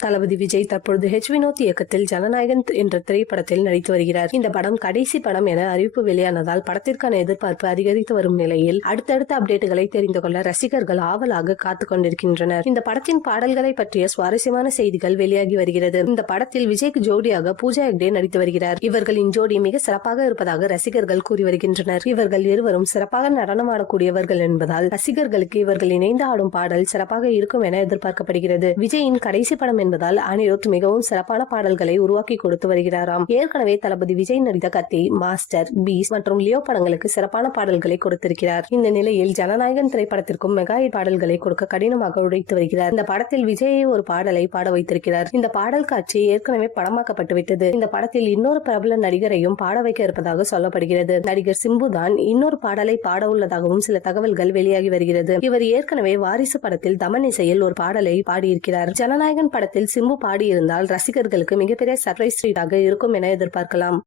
தளபதி விஜய் தற்பொழுது வினோத் இயக்கத்தில் ஜனநாயகன் என்ற திரைப்படத்தில் நடித்து வருகிறார். இந்த படம் கடைசி படம் என அறிவிப்பு வெளியானதால் படத்திற்கான எதிர்பார்ப்பு அதிகரித்து வரும் நிலையில் அடுத்தடுத்த அப்டேட்டுகளை தெரிந்து கொள்ள ரசிகர்கள் ஆவலாக காத்துக் கொண்டிருக்கின்றனர். இந்த படத்தின் பாடல்களை பற்றிய சுவாரஸ்யமான செய்திகள் வெளியாகி வருகிறது. இந்த படத்தில் விஜய்க்கு ஜோடியாக பூஜா ஹெக்டே நடித்து வருகிறார். இவர்களின் ஜோடி மிக சிறப்பாக இருப்பதாக ரசிகர்கள் கூறி வருகின்றனர். இவர்கள் இருவரும் சிறப்பாக நடனம் ஆடக்கூடியவர்கள் என்பதால் ரசிகர்களுக்கு இவர்கள் இணைந்து ஆடும் பாடல் சிறப்பாக இருக்கும் என எதிர்பார்க்கப்படுகிறது. விஜயின் கடைசி படம் என்பதால் அனிருத் மிகவும் சிறப்பான பாடல்களை உருவாக்கி கொடுத்து வருகிறாராம். ஏற்கனவே தளபதி விஜய் நடித்த கத்தி, மாஸ்டர், பீஸ் மற்றும் லியோ படங்களுக்கு சிறப்பான பாடல்களை கொடுத்திருக்கிறார். இந்த நிலையில் ஜனநாயகன் திரைப்படத்திற்கும் மெகா ஹிட் பாடல்களை கொடுக்க கடினமாக உழைத்து வருகிறார். இந்த படத்தில் விஜயை ஒரு பாடலை பாட வைத்திருக்கிறார். இந்த பாடல் காட்சி ஏற்கனவே படமாக்கப்பட்டு விட்டது. இந்த படத்தில் இன்னொரு பிரபல நடிகரையும் பாட வைக்க இருப்பதாக சொல்லப்படுகிறது. நடிகர் சிம்பு தான் இன்னொரு பாடலை பாட உள்ளதாகவும் சில தகவல்கள் வெளியாகி வருகிறது. இவர் ஏற்கனவே வாரிசு படத்தில் தமன் இசையில் ஒரு பாடலை பாடியிருக்கிறார். ஜனநாயகன் படத்தில் சிம்பு பாடியிருந்தால் ரசிகர்களுக்கு மிகப்பெரிய சர்ப்ரைஸ் ட்ரீட்டாக இருக்கும் என எதிர்பார்க்கலாம்.